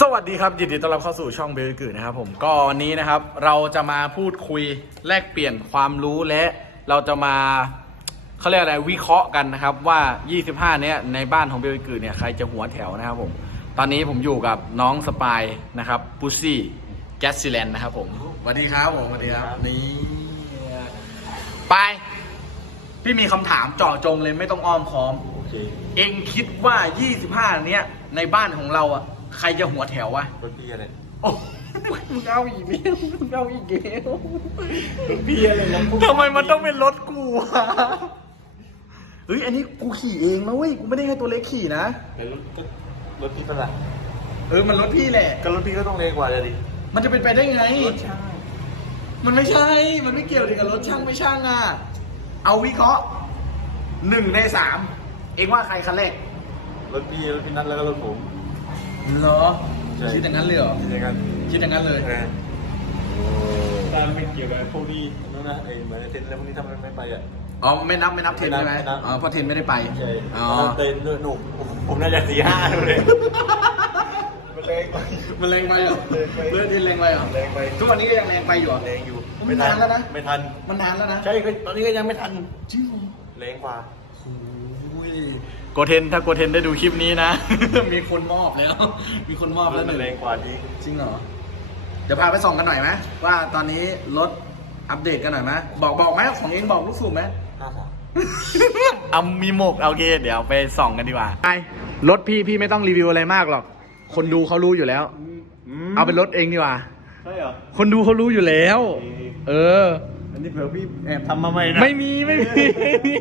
สวัสดีครับยินดีต้อนรับเข้าสู่ช่องเบลกือนะครับผมก็วันนี้นะครับเราจะมาพูดคุยแลกเปลี่ยนความรู้และเราจะมาเขาเรียกอะไรวิเคราะห์กันนะครับว่า 25 เนี้ยในบ้านของเบลกือเนี่ยใครจะหัวแถวนะครับผมตอนนี้ผมอยู่กับน้องสปายนะครับปุซี่แกสซิแลนนะครับผมสวัสดีครับผมสวัสดีครับนี่ไปายพี่มีคำถามเจาะจงเลยไม่ต้องอ้อมค้อมโอเคเองคิดว่า 25 เนี้ยในบ้านของเราอะ ใครจะหัวแถววะรถพี่อะไรโอ้มึงเอาอีกแล้วมึงเอาอีกแล้วพี่อะไรนะทำไมมันต้องเป็นรถกูวะเฮ้ยอันนี้กูขี่เองนะเว้ยกูไม่ได้ให้ตัวเล็กขี่นะแต่รถก็รถพี่เป็นไรเออมันรถพี่แหละ ก็รถพี่ก็ต้องเร็วกว่าเลยดิมันจะเป็นไปได้ไงรถช่างมันไม่ใช่ มันไม่เกี่ยวกับรถช่างไม่ช่างอะ เอาวิเคราะห์หนึ่งในสามเองว่าใครคันแรกรถพี่รถพี่นัทแล้วก็รถผม เหรอใช่ คิดอย่างนั้นเลยเหรออย่างนั้นคิดอย่างนั้นเลยเออตามไม่เกี่ยวกับพวกนี้นั่นนะไอ้เหมือนไอ้เทนแล้วพวกนี้ทำไมไม่ไปอะ อ๋อไม่นับไม่นับเทนใช่ไหมไม่นับ อ๋อเพราะเทนไม่ได้ไปใช่อ๋อเต้นด้วยหนุ่มผมน่าจะสี่ห้าเลยมันแรงไป มันแรงไปเหรอแรงไป เลือดดินแรงไปเหรอแรงไปทุกวันนี้ก็ยังแรงไปอยู่เหรอ แรงอยู่มันนานแล้วนะ ไม่ทัน มันนานแล้วนะใช่ก็ตอนนี้ก็ยังไม่ทันจริงเหรอแรงกว่า โกเทนถ้าโกเทนได้ดูคลิปนี้นะ มีคนมอบแล้ว มีคนมอบแล้วหมันึ่นงแรงกว่าดีจริงเหรอ เดี๋ยวพาไปส่องกันหน่อยไหมว่าตอนนี้รถอัปเดตกันหน่อยไหมบอกบอกไหมของเองบอกลูกสูบไหมห้าสามเอามีหมกโอเคเดี๋ยวไปส่องกันดีกว่าไอรถพี่พี่ไม่ต้องรีวิวอะไรมากหรอก คนดูเขารู้อยู่แล้ว เอาเป็นรถเองดีกว่า ใช่เหรอ คนดูเขารู้อยู่แล้ว เออ อันนี้เผื่อพี่แอบทำมาใหม่นะไม่มีไม่มีพี่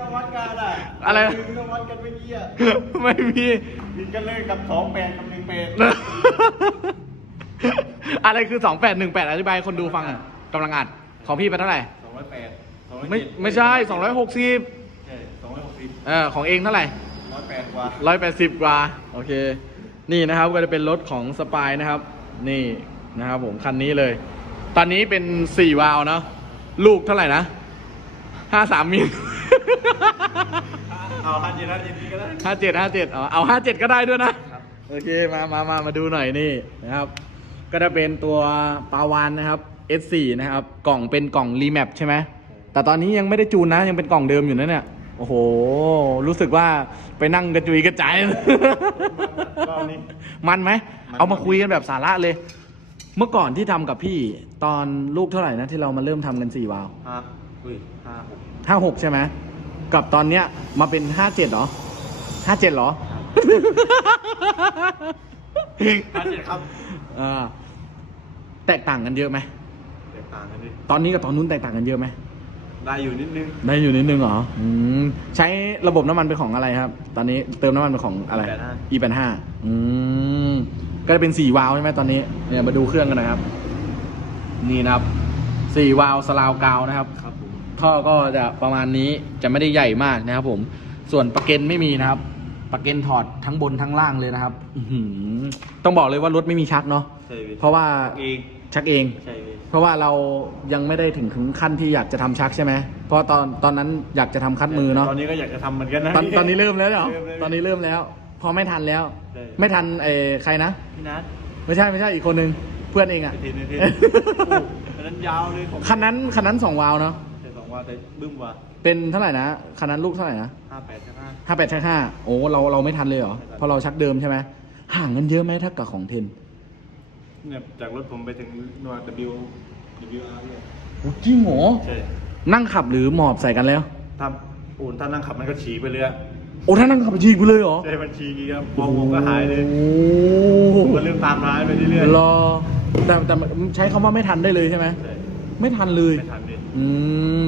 ต้องวัดกันอะอะไรพี่ต้องวัดกันเมื่อกี้อะไม่มีบินกันเลยกับสองแปดกับหนึ่งแปดอะไรคือสองแปดหนึ่งแปดอธิบายให้คนดูฟังอะกำลังอัดของพี่เป็นเท่าไหร่ สองร้อยแปดสองร้อยไม่ไม่ใช่สองร้อยหกสิบใช่สองร้อยหกสิบเออของเองเท่าไหร่ ร้อยแปดกว่า ร้อยแปดสิบกว่าโอเค นี่นะครับก็จะเป็นรถของสปายนะครับ นี่นะครับผมคันนี้เลย ตอนนี้เป็นสี่วาล์วเนาะลูกเท่าไหร่นะห้าสามมิลเอาฮันเจนฮันเจนนี่ก็ได้ห้าเจ็ดห้าเจ็ดอ๋อเอาห้าเจ็ดก็ได้ด้วยนะครับโอเคมามามามาดูหน่อยนี่นะครับ ก็จะเป็นตัวปาวานนะครับ S4 นะครับ กล่องเป็นกล่องรีแมปใช่ไหมแต่ตอนนี้ยังไม่ได้จูนนะ ยังเป็นกล่องเดิมอยู่นะเนี่ยโอ้โห รู้สึกว่าไปนั่งกระจุยกระจายรอบนี้มันไหมมันเอามาคุยกันแบบสาระเลย เมื่อก่อนที่ทำกับพี่ ตอนลูกเท่าไหร่นะที่เรามาเริ่มทำกันสี่วาล์วห้าอุ้ยห้าหกห้าหกใช่ไหมกับตอนเนี้ยมาเป็นห้าเจ็ดเหรอห้าเจ็ดเหรอฮันเจนครับอ่าแตกต่างกันเยอะไหมแตกต่างกันดิตอนนี้กับตอนนู้นแตกต่างกันเยอะไหมได้อยู่นิดนึงได้อยู่นิดนึงเหรออืมใช้ระบบน้ำมันเป็นของอะไรครับ ตอนนี้เติมน้ำมันเป็นของอะไร E85 E85 อืมก็จะเป็นสี่วาล์วใช่ไหมตอนนี้เนี่ยมาดูเครื่องกันนะครับ นี่นะครับสี่วาล์วสลาวกาวนะครับครับผมท่อก็จะประมาณนี้จะไม่ได้ใหญ่มากนะครับ ผม ส่วนประเก็นไม่มีนะครับ ประเก็นถอดทั้งบนทั้งล่างเลยนะครับอื้อหือต้องบอกเลยว่ารถไม่มีชักเนาะใช่พี่เพราะว่าเองชักเอง ใช่พี่เพราะว่าเรายังไม่ได้ถึงถึงขั้นที่อยากจะทำชักใช่ไหมเพราะตอนตอนนั้นอยากจะทำคัดมือเนาะตอนนี้ก็อยากจะทำเหมือนกันนะตอนพี่ ตอนนี้เริ่มแล้วเหรอเริ่มแล้วตอนนี้เริ่มแล้ว พอไม่ทันแล้ว ใช่ ไม่ทันเออใครนะ พี่นัทไม่ใช่ไม่ใช่อีกคนนึงเพื่อนเองอะไอเทนไอเทนโอ้อันนั้นยาวเลยผมคันนั้นคันนั้นสองวาล์วเนาะใช่สองว่าแต่บึ้มว่ะเป็นเท่าไหร่นะคันนั้นลูกเท่าไหร่นะห้าแปดใช่ไหมห้าแปดชักห้าโอ้เราเราไม่ทันเลยเหรอไม่ทันเพราะเราชักเดิมใช่ไหมห่างกันเยอะไหมถ้ากับของเทนเนี่ยจากรถผมไปถึงนวด W W R เนี่ยโอ้จริงเหรอใช่นั่งขับหรือหมอบใส่กันแล้วถ้าอุ่นถ้านั่งขับมันก็ฉีกไปเลยอะโอ้ถ้านั่งขับจีบไปเลยเหรอใช่มันฉีกอีกครับมองผมก็หายเลยโอ้ผมก็เริ่มตามร้ายไปเรื่อยๆรอ แต่แต่ใช้คำว่าไม่ทันได้เลยใช่ไหมใช่ไม่ทันเลย ไม่ทันดิอื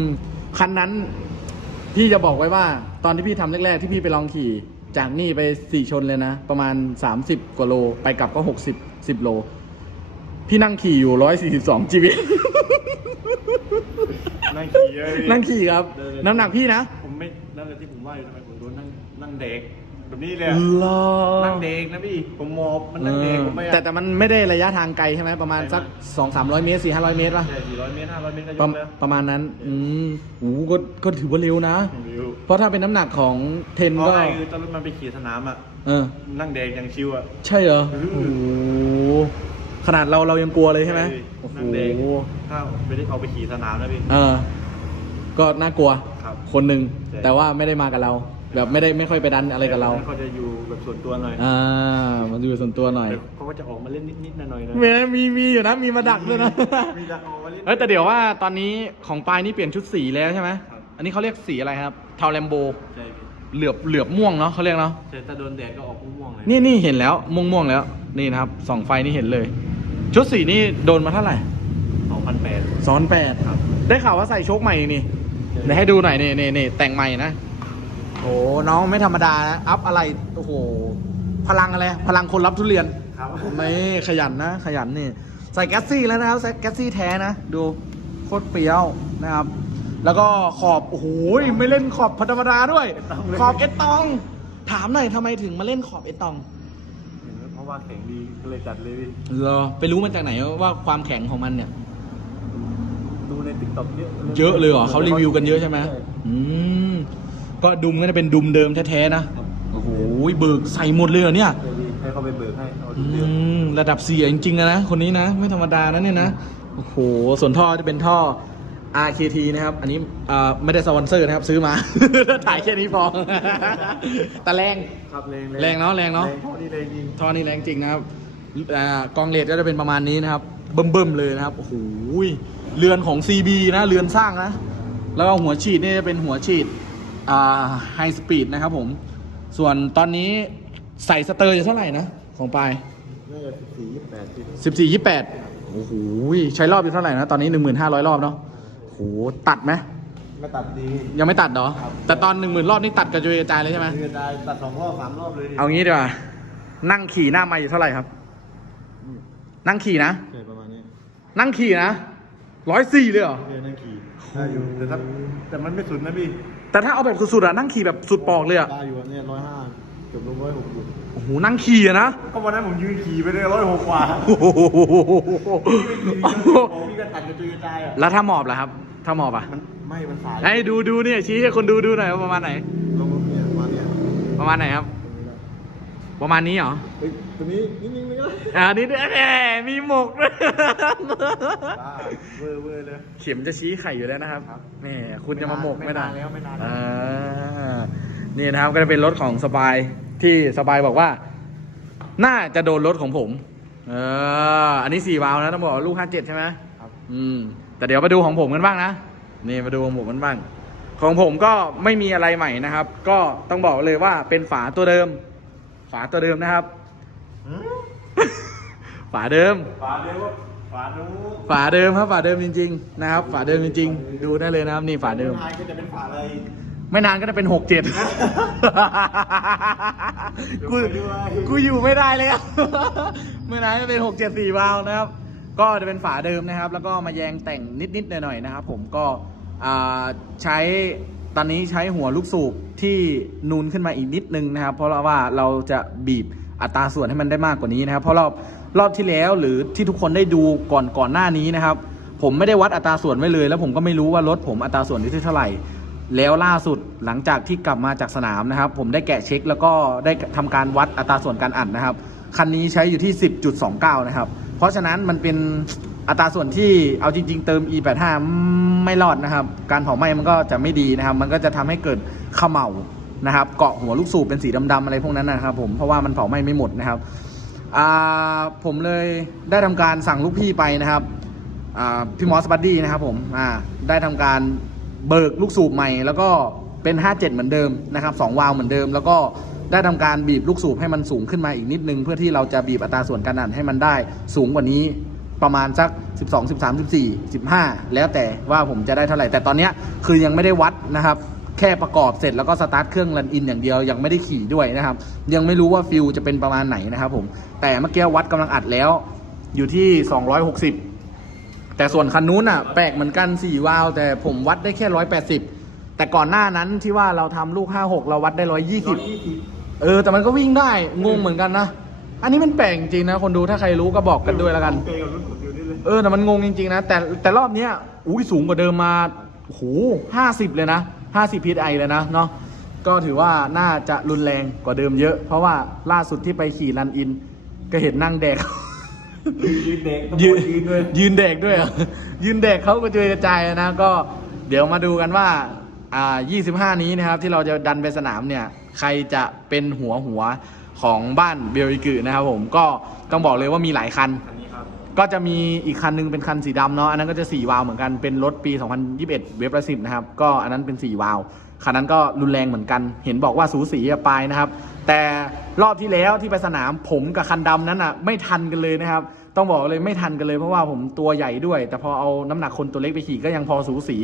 มคันนั้นพี่จะบอกไว้ว่า ตอนที่พี่ทำแรกๆที่พี่ไปลองขี่ จากนี่ไปสี่ชนเลยนะ ประมาณ 30 กว่าโล ไปกลับก็ 60 10 โล พี่นั่งขี่อยู่ 142ชีวิต นั่งขี่เลยนั่งขี่ครับเดินเลยน้ำหนักพี่นะ ผมไม่นั่นเลยที่ผมว่าอยู่ทำไมผมโดนนั่งนั่งเด็ก แบบนี้เลยอะรอนั่งเด็กนะพี่ผมมอบมันนั่งเด็กผมไม่แต่แต่มันไม่ได้ระยะทางไกลใช่ไหมประมาณสัก2 3 0 0 เมตร 4 5 0 0 เมตรป่ะใช่สี่ร้อยเมตรห้าร้อยเมตรก็ยประกแล้วประมาณนั้น อืมโอ้โหก็ก็ถือว่าเร็วนะ วิวเพราะถ้าเป็นน้ำหนักของเทนเพราะก็ไงคือตอนรถมันไปขี่สนามอะเเออ นั่งแดงยังชิวอะ ใช่เหรออืมโอ้โห ขนาดเราเรายังกลัวเลยใช่ไหมใช่โอ้โหนั่งแดงถ้าไม่ได้เอาไปขี่สนามนะพี่ เออ ก็น่ากลัว ครับคนหนึ่ง ใช่ แต่ว่าไม่ได้มากับเรา แบบไม่ได้ไม่ค่อยไปดันอะไรกับเราเขาจะอยู่แบบส่วนตัวหน่อยอ่ามันอยู่ส่วนตัวหน่อยเดี๋ยวเขาก็จะออกมาเล่นนิดๆหน่อยๆนะมีมีมีอยู่นะมีมาดักด้วยนะมีดักออกมาเล่นเอ้ยแต่เดี๋ยวว่าตอนนี้ของปลายนี่เปลี่ยนชุดสีแล้วใช่ไหมครับอันนี้เขาเรียกสีอะไรครับเทาแลมโบใช่พี่เหลือบเหลือบม่วงเนาะเขาเรียกเนาะใช่ถ้าโดนแดดก็ออกม่วงๆเลยนี่นี่เห็นแล้วม่วงม่วงๆแล้วนี่นะครับสองไฟนี่เห็นเลย ชุดสีนี่โดนมาเท่าไหร่สองพันแปดซ้อนแปดครับได้ข่าวว่าใส่โชคใหม่นี่ใช่เดี๋ยวให้ดูหน่อยนี่นี่นี่แต่งใหม่นะ โอ้น้องไม่ธรรมดานะอัพอะไรโอ้โหพลังอะไรพลังคนรับทุเรียนครับไม่ขยันนะ ขยันนี่ ใส่แก๊สซี่แล้วนะครับใส่แก๊สซี่แท้นะ ดูโคตรเปรี้ยวนะครับ แล้วก็ขอบโอ้โหไม่เล่นขอบธรรมดาด้วย ขอบเอสตอง ถามหน่อยทำไมถึงมาเล่นขอบเอสตองเห็นไหมเพราะว่าแข็งดีก็เลยจัดเลยพี่เหรอไปรู้มาจากไหนว่าความแข็งของมันเนี่ยดูในติ๊กต็อกเยอะเยอะเลยเหรอเขารีวิวกันเยอะใช่ไหมใช่อืม ก็ดุมก็จะเป็นดุมเดิมแท้ๆนะครับโอ้โหเบิกใส่หมดเลยเหรอเนี่ยใช่พี่ให้เขาไปเบิกให้เอาอืเรื่องมระดับเสียจริงๆนะนะ คนนี้นะ ไม่ธรรมดานะเนี่ยนะ โอ้โห ส่วนท่อจะเป็นท่อ RKT นะครับ อันนี้อ่าไม่ได้สปอนเซอร์นะครับ ซื้อมา ถ่ายแค่นี้พอแต่แรง ครับแรงแรงเนอะแรงเนอะแรงท่อนี่แรงจริงท่อนี้แรงจริงนะครับอ่ากองเลดก็จะเป็นประมาณนี้นะครับ เบิ่มๆเลยนะครับ โอ้โห เรือนของ CB นะ เรือนสร้างนะ แล้วก็หัวฉีดนี่จะเป็นหัวฉีดอ่า ไฮสปีดนะครับผม ส่วนตอนนี้ใส่สเตอร์จะเท่าไหร่นะ ของปลายน่าจะสี่ยี่สิบแปดพี่สิบสี่ยี่แปดโอ้โหใช้รอบอยู่เท่าไหร่นะ ตอนนี้หนึ่งหมื่นห้าร้อยรอบเนาะโหตัดไหมไม่ตัดดี ยังไม่ตัดเหรอครับแต่ตอนหนึ่งหมื่นรอบนี่ตัดกระจุยกระจายเลยใช่ไหมเดือนได้ตัดสองรอบสามรอบเลยดิเอางี้ดีกว่า นั่งขี่หน้าไม่อยู่เท่าไหร่ครับอืมนั่งขี่นะใช่ประมาณนี้ นั่งขี่นะร้อยสี่เลยเหรอเดือนนั่งขี่ได้อยู่แต่ถ้าแต่มันไม่สุดนะพี่ แต่ถ้าเอาแบบสุดๆอะนั่งขี่แบบสุดปอกเลยอะได้อยู่อะเนี่ยร้อยห้าเกือบร้อยหกอยู่โอ้โหนั่งขี่อะนะ ก็วันนั้นผมยืนขี่ไปเลยร้อยหกกว่าโอ้โหพี่ก็ตัดกระจุยกระจายอะแล้วถ้าหมอบล่ะครับ ถ้าหมอบอะมันไม่มันสายไอ้ดูดูเนี่ยชี้ให้คนดูดูหน่อยว่าประมาณไหนลงเนี่ยมาเนี่ยประมาณไหนครับ ประมาณนี้เหรอเฮ้ยตัวนี้นิ่งๆเลยก็ได้อ่านี่แหมมีหมกด้วยบ้าเวอร์เวอร์เลย เข็มจะชี้ไข่อยู่แล้วนะครับครับแหมคุณจะมาหมกไม่ไม่นานได้แล้วไม่นานแล้ว อ่านี่นะครับก็จะเป็นรถของสบายที่สบายบอกว่า น่าจะโดนรถของผมเอออันนี้สี่วาล์วนะต้องบอกว่าลูกห้าเจ็ดใช่ไหม ครับอืมแต่เดี๋ยวมาดูของผมกันบ้างนะนี่มาดูของผมกันบ้าง ของผมก็ไม่มีอะไรใหม่นะครับ ก็ต้องบอกเลยว่าเป็นฝาตัวเดิม ฝาตัวเดิมนะครับ ฝาเดิม ฝาเดียวว่าฝานู้นฝาเดิมครับฝาเดิมจริง ๆ นะครับ ฝาเดิมจริง ๆ ดูได้เลยนะครับนี่ฝาเดิมท้ายก็จะเป็นฝาอะไร ไม่นานก็จะเป็นหกเจ็ดกูยกไปด้วยกูอยู่ไม่ได้เลยครับไม่นานก็เป็นหกเจ็ดสี่วาล์วนะครับ ก็จะเป็นฝาเดิมนะครับ แล้วก็มาแยงแต่งนิดๆหน่อยๆนะครับ ผมก็อ่าใช้ ตอนนี้ใช้หัวลูกสูบที่นูนขึ้นมาอีกนิดนึงนะครับ เพราะว่าเราจะบีบอัตราส่วนให้มันได้มากกว่านี้นะครับ เพราะรอบรอบที่แล้วหรือที่ทุกคนได้ดูก่อนก่อนหน้านี้นะครับ ผมไม่ได้วัดอัตราส่วนไว้เลย แล้วผมก็ไม่รู้ว่ารถผมอัตราส่วนอยู่ที่เท่าไหร่ แล้วล่าสุดหลังจากที่กลับมาจากสนามนะครับ ผมได้แกะเช็ค แล้วก็ได้ทำการวัดอัตราส่วนการอัดนะครับคันนี้ใช้อยู่ที่ 10.29 นะครับ เพราะฉะนั้นมันเป็น อัตราส่วนที่เอาจริง ๆ เติม e85 ไม่รอดนะครับ การเผาไหม้มันก็จะไม่ดีนะครับ มันก็จะทำให้เกิดขม่านะครับ เกาะหัวลูกสูบเป็นสีดำๆอะไรพวกนั้นนะครับ ผมเพราะว่ามันเผาไหม้ไม่หมดนะครับผมเลยได้ทำการสั่งลูกพี่ไปนะครับพี่มอสบัดดี้นะครับผมได้ทำการเบิกลูกสูบใหม่ แล้วก็เป็น 57 เหมือนเดิมนะครับ2วาล์วเหมือนเดิม แล้วก็ได้ทำการบีบลูกสูบให้มันสูงขึ้นมาอีกนิดนึง เพื่อที่เราจะบีบอัตราส่วนการอัดให้มันได้สูงกว่านี้ ประมาณสัก 12 13 14 15 แล้วแต่ว่าผมจะได้เท่าไหร่ แต่ตอนเนี้ยคือยังไม่ได้วัดนะครับ แค่ประกอบเสร็จแล้วก็สตาร์ทเครื่องรันอินอย่างเดียวยังไม่ได้ขี่ด้วยนะครับ ยังไม่รู้ว่าฟิลจะเป็นประมาณไหนนะครับผม แต่เมื่อกี้วัดกำลังอัดแล้วอยู่ที่ 260 แต่ส่วนคันนู้นอะแปลกเหมือนกัน 4 วาล์วแต่ผมวัดได้แค่ 180 แต่ก่อนหน้านั้นที่ว่าเราทำลูก 56 เราวัดได้ร้อย120ยี่สิบเออ แต่มันก็วิ่งได้งงเหมือนกันนะ อันนี้มันแปลกจริงๆนะ คนดูถ้าใครรู้ก็บอกกันด้วยแล้วกันเกยกับรุ่นผมอยู่นี่เลยเออแต่มันงงจริงๆนะ แต่แต่รอบเนี้ยอุ้ยสูงกว่าเดิมมาโอ้โหห้าสิบเลยนะห้าสิบพีไอเลยนะเนาะก็ถือว่าน่าจะรุนแรงกว่าเดิมเยอะ เพราะว่าล่าสุดที่ไปขี่รันอิน ก็เห็นนั่งแดก ยืนเด็กยืนยืนด้วยยืนเด็กด้วยเหรอยืนเด็กเขาก็จุยกระจายนะก็เดี๋ยวมาดูกันว่าอ่า 25 นี้นะครับที่เราจะดันไปสนามเนี่ย ใครจะเป็นหัวหัว ของบ้านเบลอิกึนะครับผมก็ต้องบอกเลยว่ามีหลายคันอันนี้ครับ ก็จะมีอีกคันนึงเป็นคันสีดำเนาะอันนั้นก็จะ 4 วาล์วเหมือนกันเป็นรถปี 2021 เวฟละสิบนะครับ ก็อันนั้นเป็น 4 วาล์วคันนั้นก็รุนแรงเหมือนกัน เห็นบอกว่าสูสีกับปลายนะครับ แต่รอบที่แล้วที่ไปสนามผมกับคันดำนั้นอะไม่ทันกันเลยนะครับ ต้องบอกเลยไม่ทันกันเลยเพราะว่าผมตัวใหญ่ด้วย แต่พอเอาน้ำหนักคนตัวเล็กไปขี่ก็ยังพอสูสี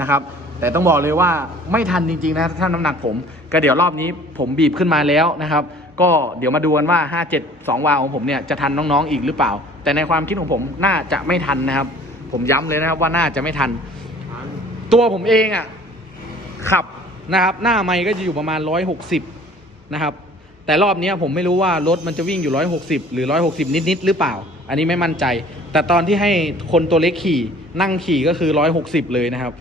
นะครับ แต่ต้องบอกเลยว่าไม่ทันจริงๆนะถ้าน้ำหนักผมก็เดี๋ยวรอบนี้ผมบีบขึ้นมาแล้วนะครับ ก็เดี๋ยวมาดูกันว่า 57 2 วาวของผมเนี่ยจะทันน้องๆอีกหรือเปล่า แต่ในความคิดของผมน่าจะไม่ทันนะครับ ผมย้ำเลยนะครับว่าน่าจะไม่ทัน ตัวผมเองอะ่ะขับนะครับ หน้าไมค์ก็จะอยู่ประมาณ 160 นะครับ แต่รอบนี้ผมไม่รู้ว่ารถมันจะวิ่งอยู่ 160 หรือ 160 นิดๆหรือเปล่า อันนี้ไม่มั่นใจ แต่ตอนที่ให้คนตัวเล็กขี่นั่งขี่ก็คือ 160 เลยนะครับ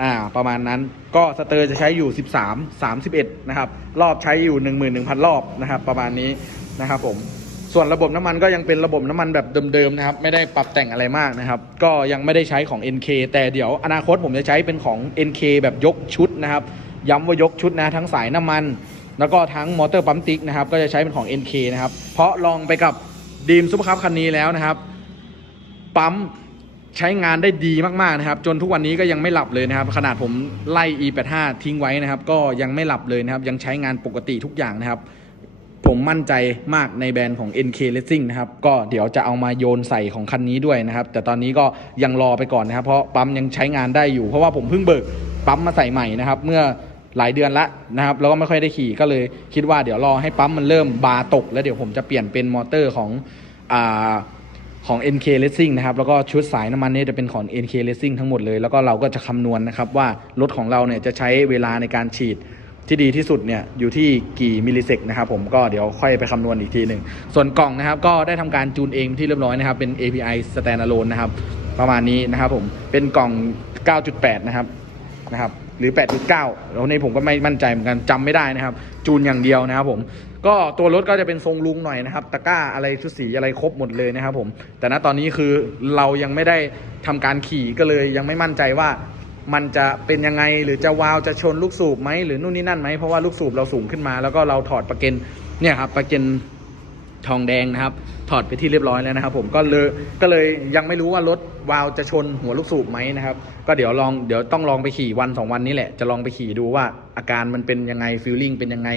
อ่าประมาณนั้นก็สเตอร์จะใช้อยู่ 13 31นะครับรอบใช้อยู่ 11,000 รอบนะครับ ประมาณนี้นะครับผมส่วนระบบน้ำมันก็ยังเป็นระบบน้ำมันแบบเดิมๆนะครับไม่ได้ปรับแต่งอะไรมากนะครับ ก็ยังไม่ได้ใช้ของ NK แต่เดี๋ยวอนาคตผมจะใช้เป็นของ NK แบบยกชุดนะครับ ย้ำว่ายกชุดนะทั้งสายน้ำมัน แล้วก็ทั้งมอเตอร์ปั๊มติ๊กนะครับก็จะใช้เป็นของ NK นะครับเพราะลองไปกับดีมซุปเปอร์คัพคันนี้แล้วนะครับปั๊ม ใช้งานได้ดีมากๆนะครับ จนทุกวันนี้ก็ยังไม่หลับเลยนะครับ ขนาดผมไล่ E85 ทิ้งไว้นะครับ ก็ยังไม่หลับเลยนะครับ ยังใช้งานปกติทุกอย่างนะครับ ผมมั่นใจมากในแบรนด์ของ NK Racing นะครับ ก็เดี๋ยวจะเอามาโยนใส่ของคันนี้ด้วยนะครับ แต่ตอนนี้ก็ยังรอไปก่อนนะครับ เพราะปั๊มยังใช้งานได้อยู่ เพราะว่าผมเพิ่งเบิกปั๊มมาใส่ใหม่นะครับ เมื่อหลายเดือนละนะครับแล้วก็ไม่ค่อยได้ขี่ก็เลยคิดว่าเดี๋ยวรอให้ปั๊มมันเริ่มบาตก แล้วเดี๋ยวผมจะเปลี่ยนเป็นมอเตอร์ของอ่า ของ NK Racing นะครับแล้วก็ชุดสายน้ำมันเนี่ยจะเป็นของ NK Racing ทั้งหมดเลย แล้วก็เราก็จะคำนวณนะครับว่ารถของเราเนี่ยจะใช้เวลาในการฉีดที่ดีที่สุดเนี่ยอยู่ที่กี่มิลลิเซกนะครับผมก็เดี๋ยวค่อยไปคำนวณอีกทีหนึ่งส่วนกล่องนะครับก็ได้ทำการจูนเองที่เรียบร้อยนะครับเป็น API standalone นะครับประมาณนี้นะครับผมเป็นกล่อง 9.8 นะครับนะครับ หรือ 8.9แล้วในผมก็ไม่มั่นใจเหมือนกันจำไม่ได้นะครับ จูนอย่างเดียวนะครับผมก็ตัวรถก็จะเป็นทรงลุงหน่อยนะครับตะกร้าอะไรชุดสีอะไรครบหมดเลยนะครับผมแต่ณตอนนี้คือเรายังไม่ได้ทำการขี่ก็เลยยังไม่มั่นใจว่ามันจะเป็นยังไงหรือจะวาวจะชนลูกสูบไหมหรือนู่นนี่นั่นไหมเพราะว่าลูกสูบเราสูงขึ้นมา แล้วก็เราถอดประเก็นเนี่ยครับประเก็น ทองแดงนะครับ ถอดไปที่เรียบร้อยแล้วนะครับ ผมก็เลยก็เลยยังไม่รู้ว่ารถวาล์วจะชนหัวลูกสูบไหมนะครับ ก็เดี๋ยวลองเดี๋ยวต้องลองไปขี่วันสองวันนี้แหละจะลองไปขี่ดูว่าอาการมันเป็นยังไงฟีลลิ่งเป็นยังไง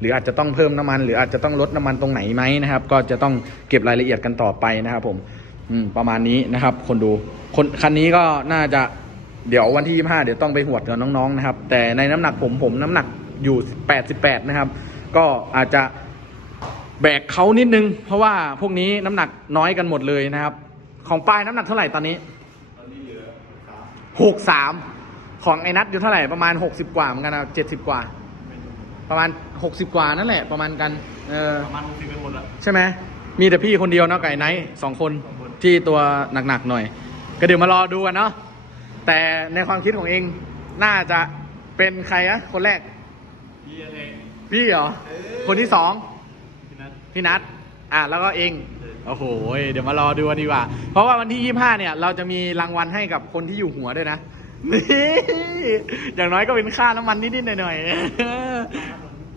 หรืออาจจะต้องเพิ่มน้ำมัน หรืออาจจะต้องลดน้ำมันตรงไหนไหมนะครับ ก็จะต้องเก็บรายละเอียดกันต่อไปนะครับผมอืมประมาณนี้นะครับ คนดูคนคันนี้ก็น่าจะเดี๋ยววันที่25เดี๋ยวต้องไปหวดกับน้องๆนะครับ แต่ในน้ำหนักผมผมน้ำหนักอยู่ 88 นะครับ ก็อาจจะ แบกเขานิดนึง เพราะว่าพวกนี้น้ำหนักน้อยกันหมดเลยนะครับ ของปลายน้ำหนักเท่าไหร่ตอนนี้หกสามของไอ้นัทอยู่เท่าไหร่ประมาณหกสิบกว่าเหมือนกันนะเจ็ดสิบกว่า ประมาณหกสิบกว่านั่นแหละประมาณกันเออประมาณสิบเป็นหมดละใช่ไหมมีแต่พี่คนเดียวเนาะกับไอ้ไนท์สองคนที่ตัวหนักๆหน่อย ก็เดี๋ยวมารอดูกันเนาะแต่ในความคิดของเองน่าจะเป็นใครอะคนแรกพี่อะไรพี่เหรอคนที่สอง พี่นัทพี่นัทอะแล้วก็เองโอ้โหเดี๋ยวมารอดูกันดีกว่า เพราะว่าวันที่ 25 เนี่ย เราจะมีรางวัลให้กับคนที่อยู่หัวด้วยนะนี่อย่างน้อยก็เป็นค่าน้ำมันนิดๆหน่อยๆ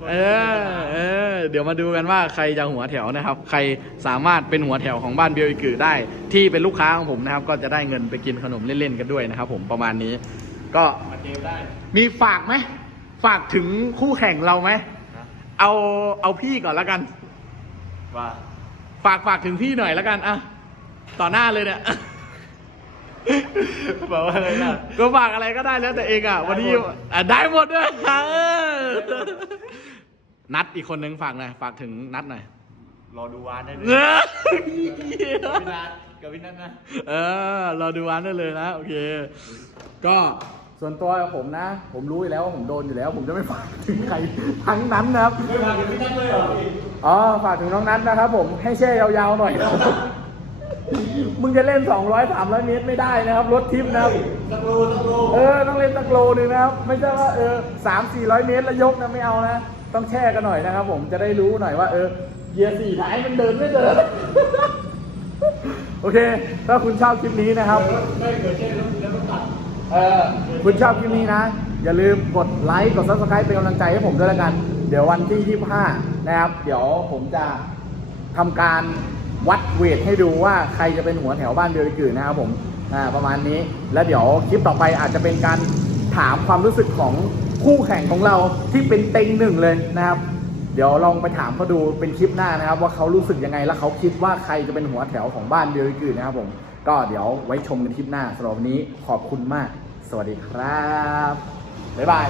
เออเออ เดี๋ยวมาดูกันว่าใครจะหัวแถวนะครับ ใครสามารถเป็นหัวแถวของบ้านเบียวอิกือได้ ที่เป็นลูกค้าของผมนะครับ ก็จะได้เงินไปกินขนมเล่นๆกันด้วยนะครับผมประมาณนี้ ก็มาเจมได้ มีฝากไหมฝากถึงคู่แข่งเราไหมนะเอาเอาพี่ก่อนแล้วกัน ว่าฝากฝากถึงพี่หน่อยแล้วกันอะต่อหน้าเลยเนี่ย บอกว่าอะไรนะก็ฝากอะไรก็ได้แล้วแต่เองอะวันนี้อะได้หมดด้วยเออนัดอีกคนนึงฝากหน่อยฝากถึงนัดหน่อยรอดูวานได้เลยเออพี่นัทกับพี่นัทนะเออรอดูวันได้เลยนะโอเค ก็ส่วนตัวผมนะ ผมรู้อยู่แล้วว่าผมโดนอยู่แล้ว ผมจะไม่ฝากถึงใครทั้งนั้นนะครับ ไม่มากับพี่นัทเลยเหรอ อ๋อฝากถึงน้องนัทนะครับผมให้แช่ยาวๆหน่อยมึงจะเล่น 200 300 เมตรไม่ได้นะครับ รถทิปนะครับสักโลสักโลเออต้องเล่นสักโลหนึงนะครับ ไม่ใช่ว่าเออสามสี่ร้อยเมตรแล้วยกนะไม่เอานะ ต้องแช่กันหน่อยนะครับ ผมจะได้รู้หน่อยว่าเออเกียร์สี่ท้ายมันเดินไม่เดินโอเค ถ้าคุณชอบคลิปนี้นะครับไม่เกิดแค่แล้วแล้วก็ตัดเออคุณชอบคลิปนี้นะ อย่าลืมกดไลค์กด subscribe เป็นกำลังใจให้ผมด้วยละกัน เดี๋ยววันที่ 25 นะครับ เดี๋ยวผมจะทำการวัดเวทให้ดูว่าใครจะเป็นหัวแถวบ้านเบลกือนะครับผมอ่าประมาณนี้แล้วเดี๋ยวคลิปต่อไปอาจจะเป็นการถามความรู้สึกของคู่แข่งของเราที่เป็นเต็งหนึ่งเลยนะครับ เดี๋ยวลองไปถามเขาดูเป็นคลิปหน้านะครับ ว่าเขารู้สึกยังไงแล้วเขาคิดว่าใครจะเป็นหัวแถวของบ้านเบลกือนะครับผมก็เดี๋ยวไว้ชมกันคลิปหน้าสำหรับวันนี้ขอบคุณมาก สวัสดีครับบ๊ายบาย